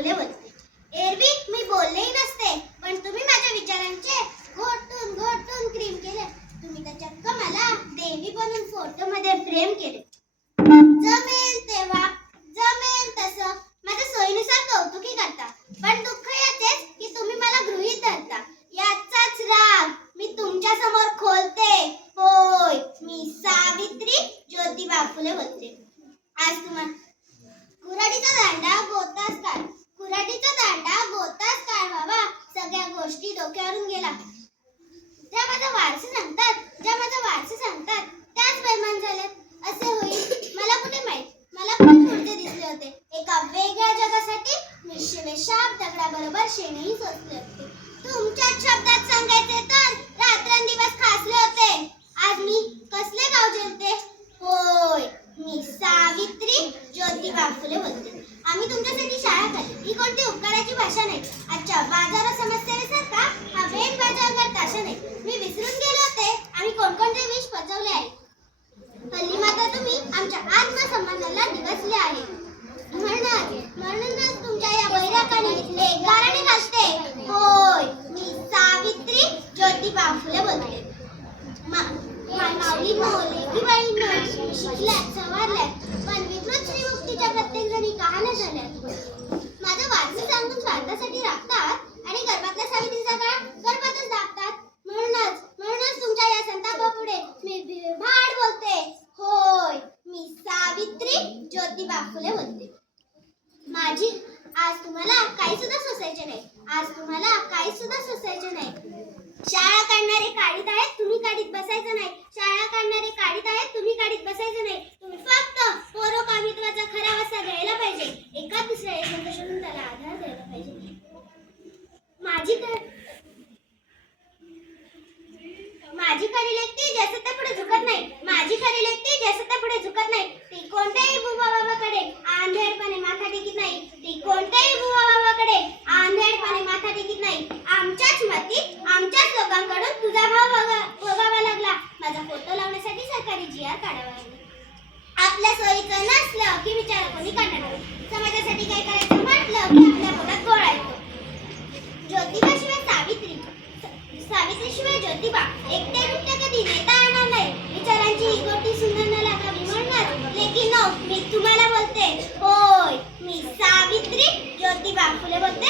फुले बोलते. एरवी मी बोललेही नसते, पण तुम्ही माझ्या विचारांचे घोटून घोटून क्रीम केले. तुम्ही तर चक्क मला देवी बनून फोटो मध्ये फ्रेम केले. जमेल तेव्हा जमेल तसं माझ्या सोयीनुसार कौतुकी करता, पण दुःख याचेच की तुम्ही मला गृहीत धरता. याचाच राग मी तुमच्या समोर खोलते. होय, मी सावित्री ज्योतिबा फुले बोलते. आज तुम्हाला कुऱ्हाडीचा दांडा गोतास काढ, कुऱ्हाडीचा दांडा गोतास काढ बाबा. सगळ्या गोष्टी डोक्यावरून गेला. ज्या माझा वारसा सांगतात त्याच बेमान झाल्यात. असे होईल मला कुठे माहित, मला पण पुढचे दिसले होते. एका वेगळ्या जगासाठी मी शिवेशाप दगडाबरोबर शेणही सोसले होते. तुमच्याच शब्दात सांगायचे तर रात्रंदिवस खासले होते. आज मी कसले गाव जेलते. होय, मी सावित्री ज्योतिबा फुले बोलते. आम्ही तुमच्यासाठी शाळा काढली. ही कोणती उपकाराची भाषा नाही. आजच्या बाजारात समस्येसारखा हा वेद बाजारगर ताशा नाही. मी विसरून गेले होते आम्ही कोणकोणते विष पचवले आहे. हल्ली मात्र तुम्ही आमच्या आत्मसन्मानाला डिवचले आहे. म्हणूनच तुमच्या या वैरागाने गाराने भासते. होय, मी सावित्री ज्योतिबा फुले बोलते. माऊली मोले बाई शिकल्यात सवारल्यात, पण विकृत श्रीमुक्तीच्या प्रत्येक जणी कहाण्या झाल्यात. माझं वारसे सांगून स्वार्थासाठी राबतात आणि गर्भातल्या सावित्रीचा काळ गर्भातच दाबतात. म्हणूनच तुमच्या या संतापापुढे मी भाड बोलते. होय, मी सावित्री ज्योतिबा फुले बोलते. आज तुम्हाला काही सुद्धा सोसायचे नाही. शाळा काढणारे काढीत आहेत, तुम्ही काढीत बसायचं नाही. तुम्ही फक्त परोकामित्वाचा खरा वसा घ्यायला पाहिजे. एका दुसऱ्या एकत्र शोधून त्याला आधार द्यायला पाहिजे. माझी खरी लेखती ज्यासत्ता पुढे झुकत नाही. ती कोणत्याही बुवा बाबाकडे आंधळेपणे माथा टेकीत नाही. आमच्याच मातीत आमच्याच लोकांकडून तुझा भाव भोगावा लागला. माझा फोटो लावण्यासाठी सरकारी GR काढावा लागला. आपल्या सोयीचं नसलं की विचार कोणी करणार. समाजासाठी काय करायचं म्हटलं की आपल्या पोटात गोळा येतो. सावित्रीशिवाय ज्योतिबा एकटे रुपटे कधी नेता येणार नाही. विचारांची ही गोटी सुंदर न लागावी म्हणूनच लेकिन मी तुम्हाला बोलते. होय, मी सावित्री ज्योतिबा फुले बोलते.